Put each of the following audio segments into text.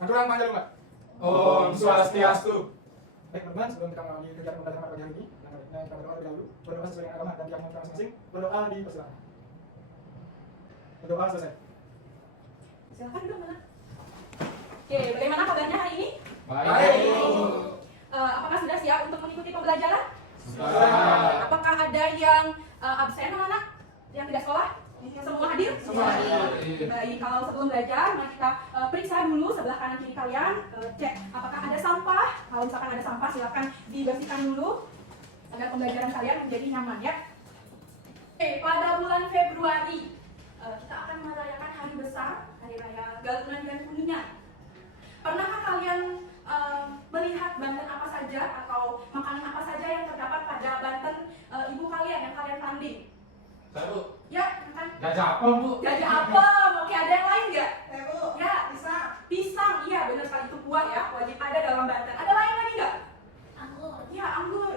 Aturan panjang lupa. Om Swastiastu. Baik teman-teman, sebelum kita mulai kegiatan pembelajaran pada pagi hari ini, kita berdoa terlebih dahulu. Berdoa sesuai dengan agama dan keyakinan kita masing-masing. Berdoa dipersilakan. Berdoa selesai. Silakan duduk mana. Oke, bagaimana kabarnya hari ini? Baik. Apakah sudah siap untuk mengikuti pembelajaran? Sudah. Apakah ada yang absen anak-anak? Yang tidak sekolah? Semua hadir? Semua hadir. Baik, kalau sebelum belajar, mari kita periksa dulu sebelah kanan kiri kalian, cek apakah ada sampah. Kalau misalkan ada sampah, silakan dibersihkan dulu agar pembelajaran kalian menjadi nyaman ya. Oke, pada bulan Februari kita akan merayakan hari besar, hari raya Galungan dan Kuningan. Pernahkah kalian melihat Banten apa saja atau makanan apa saja yang terdapat pada Banten ibu kalian yang kalian tanding? Saya Bu. Ya, kan? Gajah apem Bu. Gajah apem. Oke, ada yang lain nggak? Bu. Ya, pisang. Pisang, iya benar sekali, itu buah ya, wajib ada dalam Banten. Ada lain lagi nggak? Anggur. Ya, anggur.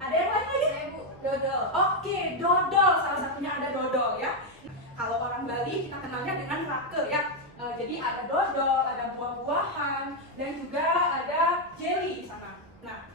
Ada yang lain lagi? Saya Bu. Dodol. Oke, dodol. Salah satunya ada dodol ya. Kalau orang Bali kita kenalnya dengan rake ya. Jadi ada dodol, ada buah-buahan, dan juga ada jelly di sana. Nah,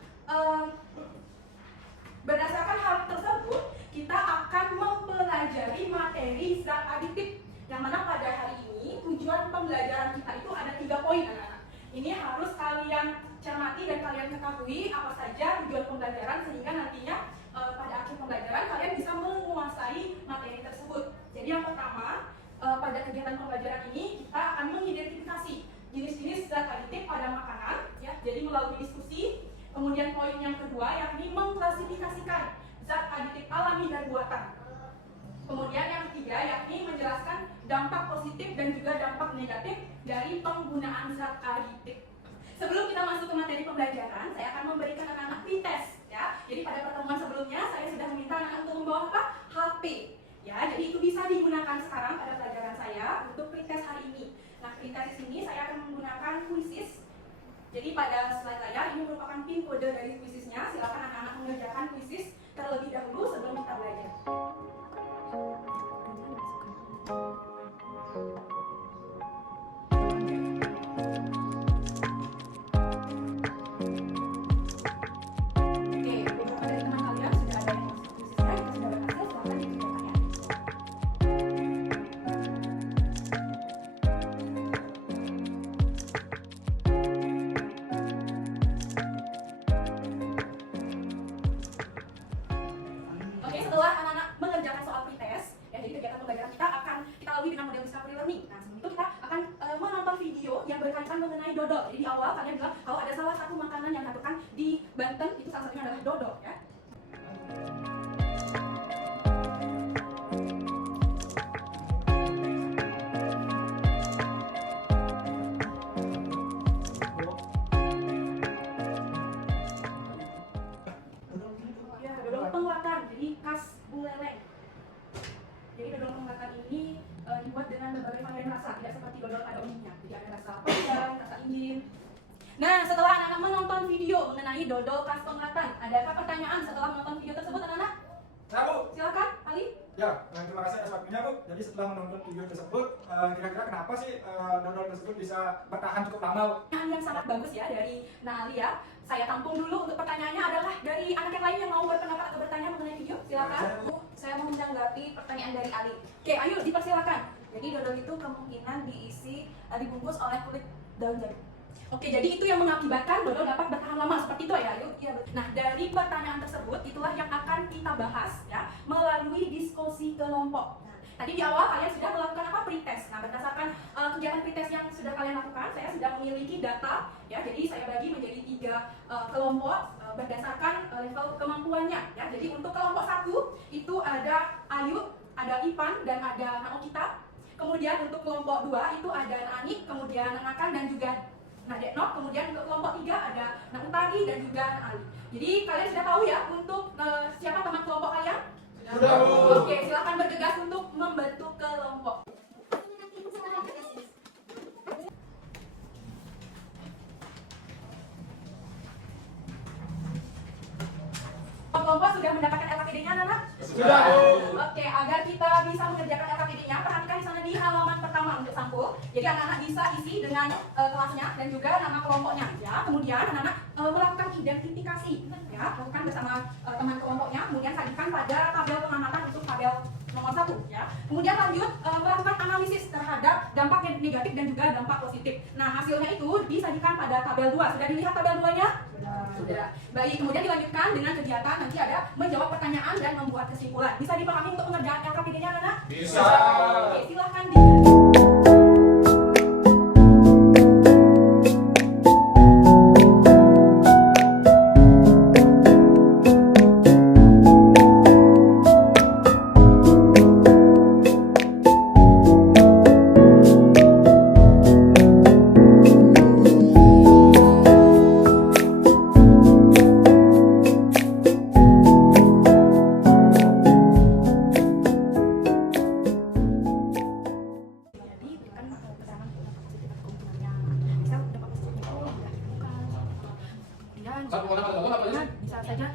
berdasarkan hal tersebut, kita akan mempelajari materi zat aditif. Yang mana pada hari ini tujuan pembelajaran kita itu ada 3 poin anak-anak. Ini harus kalian cermati dan kalian ketahui apa saja tujuan pembelajaran sehingga nantinya pada akhir pembelajaran kalian bisa menguasai materi tersebut. Jadi yang pertama, pada kegiatan pembelajaran ini kita akan mengidentifikasi jenis-jenis zat aditif pada makanan ya. Jadi melalui diskusi. Kemudian poin yang kedua yakni mengklasifikasikan zat aditif alami dan buatan. Kemudian yang ketiga yakni menjelaskan dampak positif dan juga dampak negatif dari penggunaan zat aditif. Sebelum kita masuk ke materi pembelajaran, saya akan memberikan anak-anak pretest ya. Jadi pada pertemuan sebelumnya saya sudah meminta anak-anak untuk membawa apa? HP. Ya, jadi itu bisa digunakan sekarang pada pelajaran saya untuk pretest hari ini. Nah, pretest di sini saya akan menggunakan quizzes. Jadi pada slide saya ini merupakan pin kode dari quizesnya. Silakan anak-anak mengerjakan quizzes terlebih dahulu sebelum kita belajar. Oke, beberapa dari teman kalian sudah ada yang masuk quizesnya, itu sudah berhasil. Silakan dikerjakan ya. Oke, setelah anak-anak mengerjakan soal pretest, ya jadi kegiatan pembelajaran kita akan kita lalui dengan model discovery learning. Nah, sebelum itu kita akan menonton video yang berkaitan mengenai dodol. Jadi di awal kalian bilang kalau ada salah satu makanan yang dihaturkan di Banten itu salah satunya adalah dodol, ya. Ya, dodol penguatan, jadi khas Buleleng. Jadi dodol penguatan ini dibuat dengan berbagai varian rasa, tidak seperti dodol pada umumnya. Jadi ada rasa pandan, rasa injin. Nah, setelah anak-anak menonton video mengenai dodol khas penguatan, adakah pertanyaan setelah menonton video tersebut, anak-anak? Ya Bu. Silakan, Ali. Ya, terima kasih atas waktunya Bu. Jadi setelah menonton video tersebut, kira-kira kenapa sih dodol tersebut bisa bertahan cukup lama? Pertanyaan yang sangat bagus ya dari Nali ya. Saya tampung dulu untuk pertanyaannya adalah dari anak yang lain yang mau berpendapat atau bertanya mengenai video. Silakan. Saya mau menanggapi pertanyaan dari Ali. Oke, ayo dipersilakan. Jadi dodol itu kemungkinan dibungkus oleh kulit daun jagung. Oke, jadi itu yang mengakibatkan dodol dapat bertahan lama seperti itu ya, Ayu? Iya betul. Nah, dari pertanyaan tersebut itulah yang akan kita bahas ya melalui diskusi kelompok. Nah, tadi di awal kalian sudah melakukan apa? Pretest. Nah, berdasarkan kegiatan pretest yang sudah kalian lakukan, saya sudah memiliki data ya. Jadi saya bagi menjadi 3 kelompok berdasarkan level kemampuannya ya. Jadi untuk kelompok 1 itu ada Ayu, ada Ipan dan ada Naokita. Kemudian untuk kelompok 2 itu ada Anik, kemudian Nakan dan juga Nadekno. Kemudian untuk kelompok 3 ada Utari dan juga Ali. Jadi kalian sudah tahu ya untuk siapa teman kelompok kalian? Sudah Bu. Oke, silakan bergegas untuk membentuk kelompok. Kelompok sudah mendapatkan LKPD-nya, anak-anak? Sudah Bu. Oke, agar kita bisa mengerjakan LKPD-nya, perhatikan di sana di halaman pertama sama untuk sampul. Jadi anak-anak bisa isi dengan kelasnya dan juga nama kelompoknya. Ya, kemudian anak-anak melakukan identifikasi, ya, lakukan bersama teman kelompoknya. Kemudian sajikan pada tabel pengamatan untuk tabel nomor 1. Ya. Kemudian lanjut melakukan analisis terhadap dampak negatif dan juga dampak positif. Nah, hasilnya itu disajikan pada tabel 2. Sudah dilihat tabel 2-nya? Sudah. Baik, kemudian dilanjutkan dengan kegiatan nanti ada menjawab pertanyaan dan membuat kesimpulan. Bisa dipahami untuk pengerjaan LKPD-nya, anak? Bisa. Oke, silahkan di bisa saja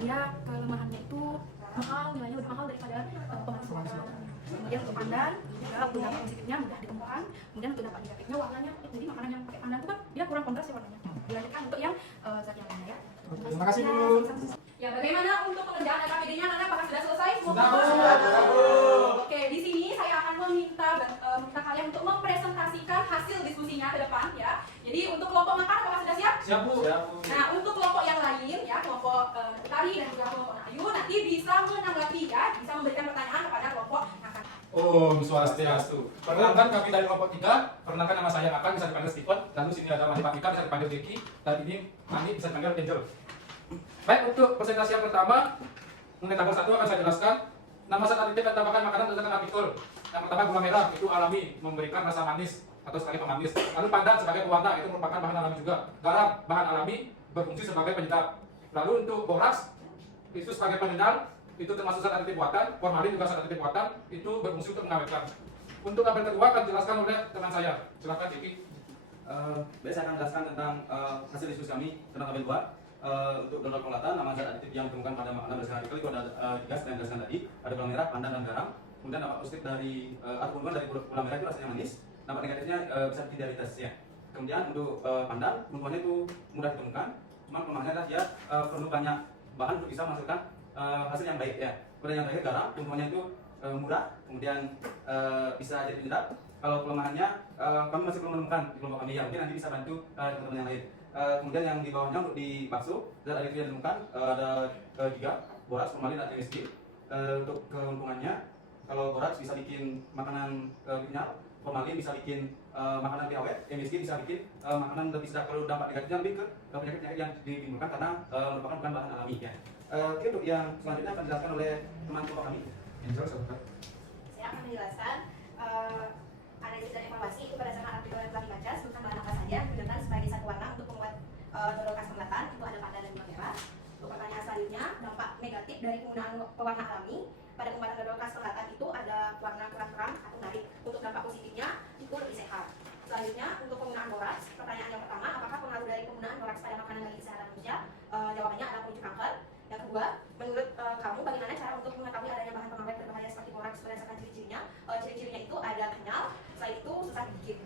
dia kelemahannya itu mahal, nilainya lebih mahal daripada pemasukan. Kemudian untuk pandan, juga untuk dampak positifnya mudah ditemukan. Kemudian untuk dampak negatifnya warnanya, jadi makanan yang pakai pandan itu kan dia kurang kontras ya warnanya. Dilanjutkan untuk yang zat yang lainnya ya. Terima kasih Bu. Ya, bagaimana untuk pengerjaan LKPD-nya, Nana? Apakah sudah selesai? Sudah, Bu. Sudah, Bu. Oke, di sini saya akan meminta kalian untuk mempresentasikan hasil diskusinya ke depan ya. Jadi untuk kelompok makan apakah sudah siap? Siap, Bu. Nah, untuk kelompok yang lain ya, kelompok Utari dan juga kelompok Ayu nanti bisa menanggapi ya, bisa memberikan pertanyaan kepada kelompok makan. Om Swastiastu. Perkenalkan kami dari kelompok 3. Perkenalkan nama saya Akan, bisa dipanggil Stephen. Lalu sini ada Matematika, bisa dipanggil Deki. Dan ini Mani, bisa dipanggil Angel. Baik, untuk presentasi yang pertama mengenai tabel 1 akan saya jelaskan. Nama zat aditif dan tambahkan makanan berdasarkan apikul. Yang pertama gula merah, itu alami, memberikan rasa manis atau sebagai pemanis. Lalu pandan sebagai pewarna, itu merupakan bahan alami juga. Garam, bahan alami, berfungsi sebagai penyedap. Lalu untuk boraks, itu sebagai pengenal, itu termasuk zat aditif buatan. Formalin juga zat aditif buatan, itu berfungsi untuk mengawetkan. Untuk tabel kedua akan dijelaskan oleh teman saya. Silakan Diki. Baik, saya akan menjelaskan tentang hasil diskusi kami tentang tabel 2. Untuk donor pengolatan, nama zat aditif yang ditemukan pada makanan berdasarkan artikel itu ada 3 seperti yang dijelaskan tadi. Ada gula merah, pandan, dan garam. Kemudian dampak positif dari atau keuntungan dari gula merah itu rasanya manis. Dampak negatifnya bisa bikin diabetes ya. Kemudian untuk pandan, keuntungannya itu mudah ditemukan. Cuma kelemahannya adalah dia perlu banyak bahan untuk bisa menghasilkan hasil yang baik ya. Kemudian yang terakhir garam, keuntungannya itu murah, kemudian bisa jadi penyedap. Kalau kelemahannya kami masih belum menemukan di kelompok kami ya, mungkin nanti bisa bantu teman-teman yang lain. Kemudian yang di bawahnya untuk di bakso, zat aditif yang ditemukan ada 3, boraks, formalin, dan MSG. Untuk keuntungannya, kalau boraks bisa bikin makanan kenyal, formalin bisa bikin makanan lebih awet, MSG bisa bikin makanan lebih sedap. Kalau dampak negatifnya lebih ke penyakit-penyakit yang ditimbulkan karena merupakan bukan bahan alami ya. Oke, untuk yang selanjutnya akan dijelaskan oleh teman kelompok kami. Angel, silakan. Saya akan menjelaskan analisis dan evaluasi itu berdasarkan artikel yang telah dibaca. Sebutkan bahan apa saja digunakan sebagai satu warna untuk membuat donor khas pengetahuan. Itu ada pandan dan gula merah. Untuk pertanyaan selanjutnya, dampak negatif dari penggunaan pewarna alami pada pembuatan donor khas pengetahuan itu ada warna kurang terang atau menarik. Untuk dampak positifnya itu lebih sehat. Selanjutnya untuk penggunaan boraks, pertanyaan yang pertama, apakah pengaruh dari penggunaan boraks pada makanan bagi kesehatan manusia? Jawabannya adalah pemicu kanker. Yang kedua, menurut kamu bagaimana cara untuk mengetahui adanya bahan pengawet berbahaya seperti boraks berdasarkan ciri-cirinya? Ciri-cirinya itu ada kenyal, selain itu susah digigit.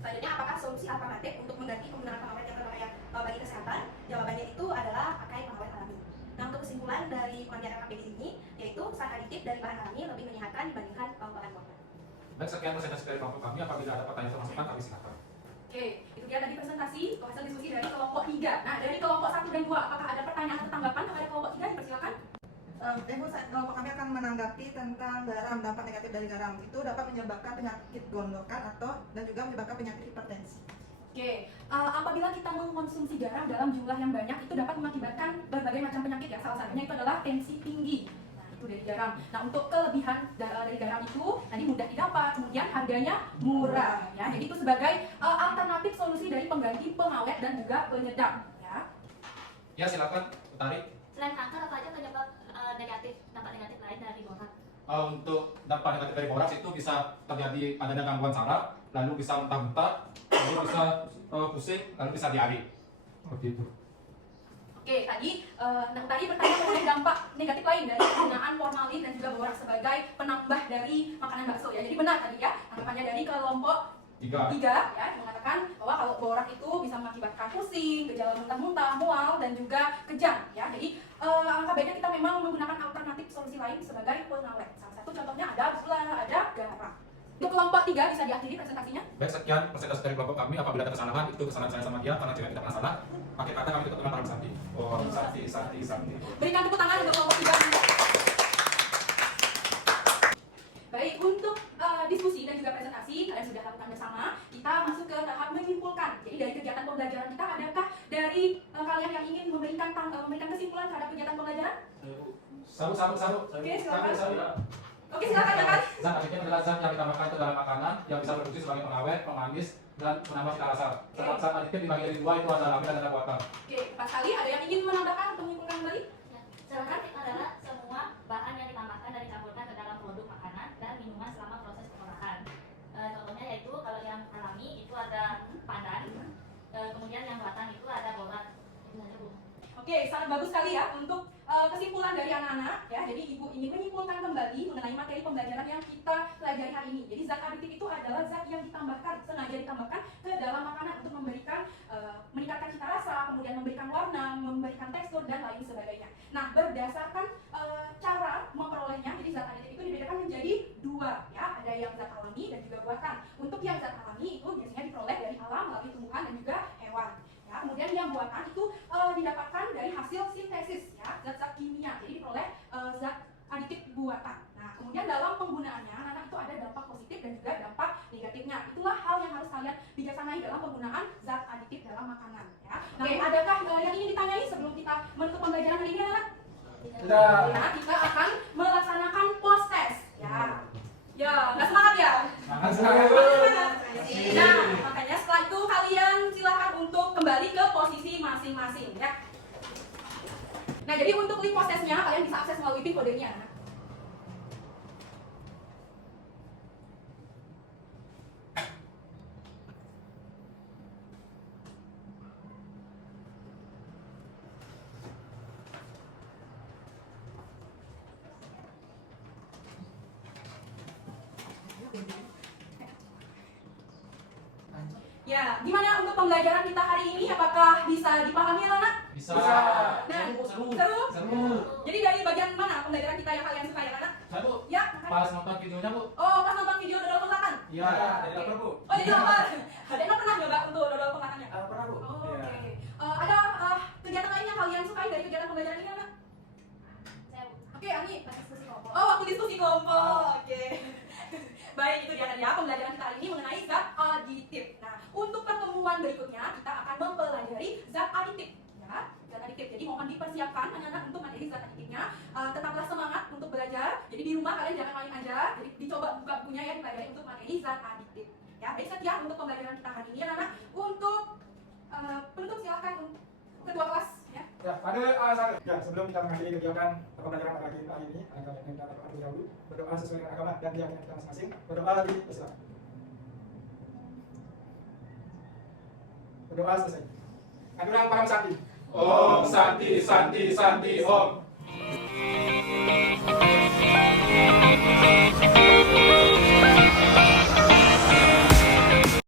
Selanjutnya, apakah solusi alternatif untuk mengganti penggunaan pengawet yang berbahaya bagi kesehatan? Jawabannya itu adalah pakai pengawet alami. Nah, untuk kesimpulan dari pengerjaan LKPD ini, yaitu zat aditif dari bahan alami lebih menyehatkan dibandingkan bahan buatan. Baik, sekian presentasi dari kelompok kami. Apabila ada pertanyaan atau masukan, kami silakan. Oke, itu dia tadi presentasi hasil diskusi dari kelompok 3. Nah, dari kelompok 1 dan 2, apakah ada pertanyaan atau tanggapan kepada kelompok 3? Dipersilakan. Ibu, kelompok kami akan menanggapi tentang garam, dampak negatif dari garam. Itu dapat menyebabkan penyakit gondokan dan juga menyebabkan penyakit hipertensi. Oke, apabila kita mengkonsumsi garam dalam jumlah yang banyak, itu dapat mengakibatkan berbagai macam penyakit ya. Salah satunya itu adalah tensi tinggi. Nah, itu dari garam. Nah, untuk kelebihan dari garam itu nanti mudah didapat, kemudian harganya murah ya. Jadi itu sebagai alternatif solusi dari pengganti pengawet dan juga penyedap ya. Ya, silakan Utari. Selain kanker, apa aja penyebab dampak negatif lain dari boraks? Untuk dampak negatif dari boraks itu bisa terjadi adanya gangguan saraf, lalu bisa muntah-muntah, lalu bisa pusing, lalu bisa diare. Seperti itu. Oke, tadi bertanya mengenai dampak negatif lain dari penggunaan formalin dan juga borak sebagai penambah dari makanan bakso ya. Jadi benar tadi ya, tanggapannya dari kelompok 3 ya, mengatakan bahwa kalau borak itu bisa mengakibatkan pusing, gejala muntah-muntah, mual dan juga kejang ya. Jadi alangkah baiknya kita memang menggunakan alternatif solusi lain sebagai pengawet. Salah satu contohnya ada gula, ada garam. Untuk kelompok 3 bisa diakhiri presentasinya. Baik, sekian presentasi dari kelompok kami. Apabila ada kesalahan, itu kesalahan saya sama dia, karena jika tidak pernah salah, pakai kata kami tutup dengan Pak Santi. Oh, Santi. Berikan tepuk tangan untuk kelompok 3. Baik, untuk diskusi dan juga presentasi kalian sudah lakukan bersama. Kita masuk ke tahap menyimpulkan. Jadi dari kegiatan pembelajaran kita, adakah dari kalian yang ingin memberikan kesimpulan terhadap kegiatan pembelajaran? Saru. Oke, silakan. Saru. Oke, silakan ya kan? Zat aditif adalah zat yang ditambahkan ke dalam makanan yang bisa berfungsi sebagai pengawet, pemanis, dan menambah cita rasa. Zat aditif dibagi dari 2, itu ada lamir dan ada kuartal. Oke, pas kali ada yang ingin menambahkan atau menyimpulkan kembali? Zat aktif adalah semua bahan yang ditambahkan dan dicampurkan ke dalam produk makanan dan minuman selama proses pengolahan. Contohnya yaitu kalau yang alami itu ada pandan, kemudian yang buatan itu ada borak. Oke, sangat bagus sekali ya untuk kesimpulan dari anak-anak ya. Jadi Ibu ingin menyimpulkan kembali mengenai materi pembelajaran yang kita pelajari hari ini. Jadi zat aditif itu adalah zat yang sengaja ditambahkan ke dalam makanan untuk memberikan meningkatkan cita rasa, kemudian memberikan warna, memberikan tekstur dan lain sebagainya. Nah, berdasarkan cara memperolehnya, jadi zat aditif itu dibedakan menjadi 2 ya. Ada yang zat alami dan juga buatan. Untuk yang zat alami itu biasanya diperoleh dari alam melalui tumbuhan dan juga hewan. Ya, kemudian yang buatan itu didapatkan dari hasil sintesis ya, zat-zat kimia. Jadi diperoleh zat aditif buatan. Nah, kemudian dalam penggunaannya anak-anak itu ada dampak positif dan juga dampak negatifnya. Itulah hal yang harus kalian bijaksanai dalam penggunaan zat aditif dalam makanan ya. Nah, adakah yang ingin ditanyai sebelum kita menutup pembelajaran hari ini anak? Tidak. Nah, kita akan melaksanakan post test ya. Ya, nggak semangat ya? Semangat. Nah, makanya setelah itu kalian silakan untuk kembali ke posisi masing-masing ya. Nah, jadi untuk link post testnya kalian bisa akses melalui pin kodenya. Ya, gimana untuk pembelajaran kita hari ini? Apakah bisa dipahami anak? Bisa. Nah, Seru. Jadi dari bagian mana pembelajaran kita yang kalian suka ya anak? Bu, Ya, pas nonton videonya, Bu. oh, pas nonton video dodol pengatan? Iya. Jadi lapar, Bu. Oh, jadi lapar. Ada yang pernah nyoba untuk dodol penglatannya? Pernah, Bu. Oh, oke. Ada kegiatan lain yang kalian sukai dari kegiatan pembelajaran ini anak? Oke, Ani. Diskusi kelompok. Oh, waktu diskusi kelompok. Oke. Baik, itu dia tadi ya pembelajaran kita hari ini mengenai zat aditif. Nah, untuk pertemuan berikutnya kita akan mempelajari zat aditif. Ya, zat aditif. Jadi mohon dipersiapkan anak-anak untuk materi zat aditifnya. Tetaplah semangat untuk belajar. Jadi di rumah kalian jangan main aja. Jadi dicoba buka bukunya ya, dipelajari untuk materi zat aditif. Ya, baik sekian untuk pembelajaran kita hari ini anak-anak. Untuk penutup silakan ketua kelas ya. Ya, ada satu. Ya, sebelum kita mengakhiri kegiatan pembelajaran pada hari ini, anak-anak yang kita terlebih dahulu berdoa sesuai dengan agama dan keyakinan kita masing-masing. Berdoa dipersilakan. Berdoa selesai. Kami ulang paham Santi. Om Santi, Om.